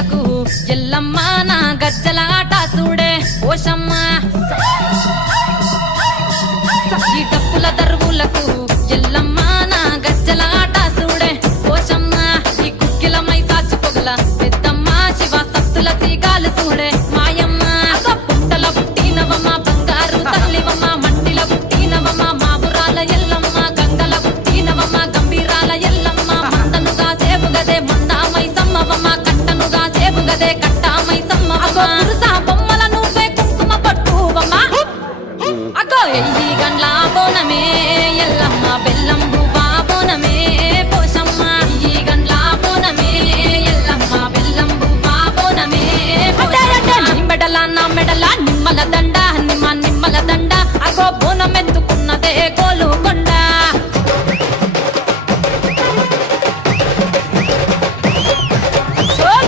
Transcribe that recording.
దరువులకు ఎల్లమ్మ నా గజ్జల ఆట చూడే ఓషమ్మ ఈ డప్పుల దరువులకు ఎల్లమ్మ నా గజ్జల ఆట చూడే ఓషమ్మ ఈ కుక్కిలమై సాచి పొగల పెద్దమ్మ శివ సత్తుల సీగాలు చూడే మాయమ్మ పుట్టల పుట్టినవమ్మ బంగారు తల్లివమ్మ మంటిల పుట్టినవమ్మ మాబురాల ఎల్లమ్మ గంగల పుట్టినవమ్మ గంభీరాల ఎల్లమ్మ మందనుగా సేపుగదే మందామై సమ్మవమ్మ కట్టనుగా సేపుగదే